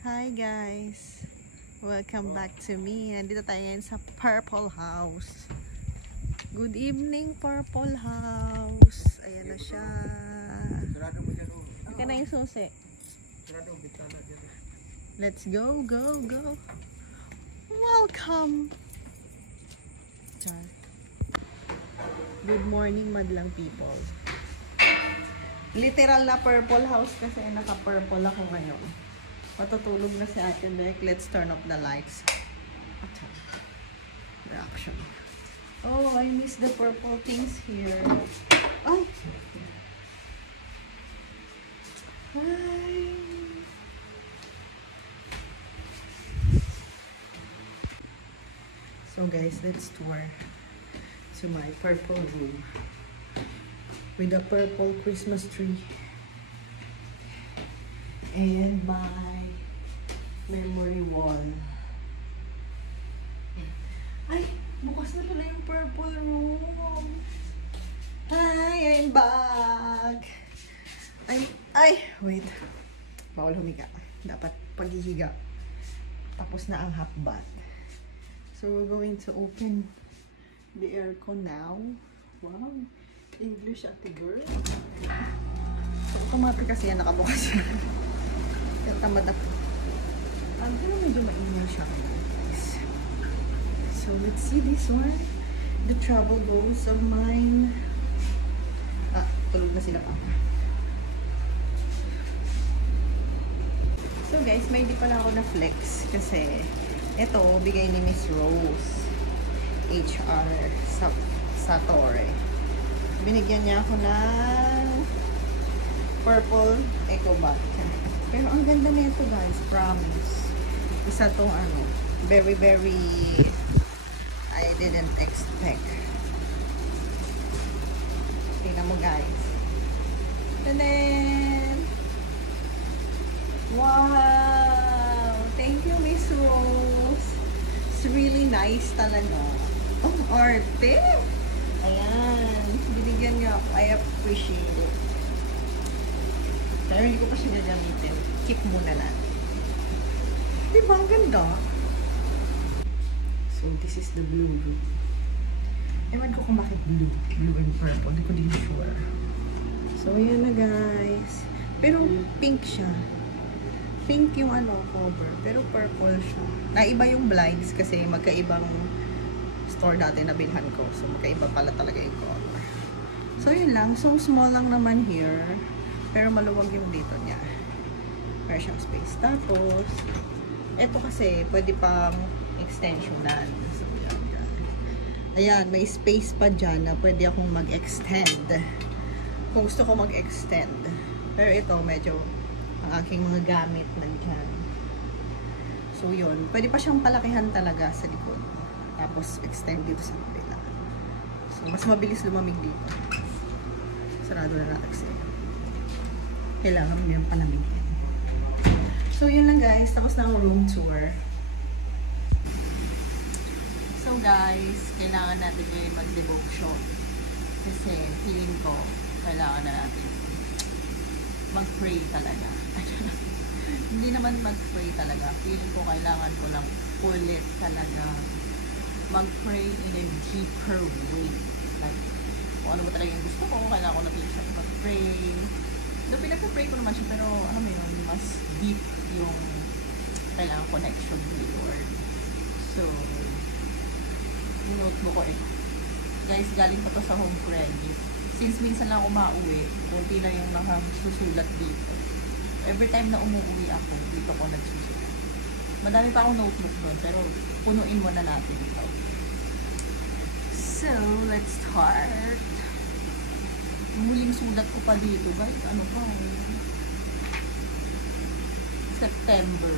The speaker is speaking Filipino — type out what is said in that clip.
Hi guys! Welcome back to me. Nandito tayo ngayon sa Purple House. Good evening, Purple House. Ayan na siya. Ika na yung susi. Let's go, go, go. Welcome! Char. Good morning, madlang people. Literal na Purple House kasi naka-purple ako ngayon. Matutulog na si Ate Beck. Let's turn off the lights. Reaction. Oh, I miss the purple things here. Ay! Hi! So guys, let's tour to my purple room with a purple Christmas tree and my memory wall. Ay, bukas na pala yung purple room. Hi, I'm back. Wait. Bawal humiga. Dapat paghihiga. Tapos na ang half bath. So we're going to open the aircon now. Wow. English ate girl. So automatic kasi yan nakabukas yan. Kaya tamad ako. Pero medyo maingay siya. So let's see this one. The travel goals of mine. Tulog na sila pa. So guys, may hindi pala ako na flex. Kasi ito, bigay ni Miss Rose. HR Satore. Binigyan niya ako ng purple eco bag. Pero ang ganda nito guys, promise. Isa tong very I didn't expect. Tingnan mo guys. And then wow! Thank you Miss Rose. It's really nice talaga. Oh, arte! Ayan. Binigyan niya ako. I appreciate it. Pero hindi ko pa siya gagamitin. Keep muna natin. Diba? Ang ganda. So, this is the blue room. Ewan ko kung bakit blue. Blue and purple. Hindi ko din sure. So, ayan na guys. Pero pink siya. Pink yung cover. Pero purple siya. Naiba yung blinds kasi magkaibang store dati na bilhan ko. So, magkaiba pala talaga yung color. So, yun lang. So, small lang naman here. Pero maluwag yung dito niya. Meron siyang space. Tapos, eto kasi, pwede pang extensionan. So, yan. Ayan, may space pa dyan na pwede akong mag-extend. Kung gusto ko mag-extend. Pero ito, medyo ang aking mga gamit nandyan. So, yun. Pwede pa siyang palakihan talaga sa likod. Tapos, extend dito sa kabila. So, mas mabilis lumamig dito. Sarado na natin siya. Kailangan mo yung palamigin. So, yun lang guys. Tapos na ang room tour. So, guys, kailangan natin ngayon mag-devotion. Kasi, feeling ko, kailangan na natin mag-pray talaga. Hindi naman mag-pray talaga. Feeling ko, kailangan ko lang ulit talaga mag-pray in a deeper way. Like, kung ano ba talaga yung gusto ko, kailangan ko na siya mag-pray. So, pinag-pray ko naman siya, pero ano mo yun, mas deep yung kailangan connection with the Lord. So, notebook ko guys, galing pa to sa home credit. Since minsan lang ako mauwi, kunti lang yung nakasusulat dito. Every time na umuwi ako, dito ako nagsusulat. Madami pa akong notebook doon, pero punuin muna natin ito. So, let's start. Yung huling sulat ko pa dito, guys, ano pa? September.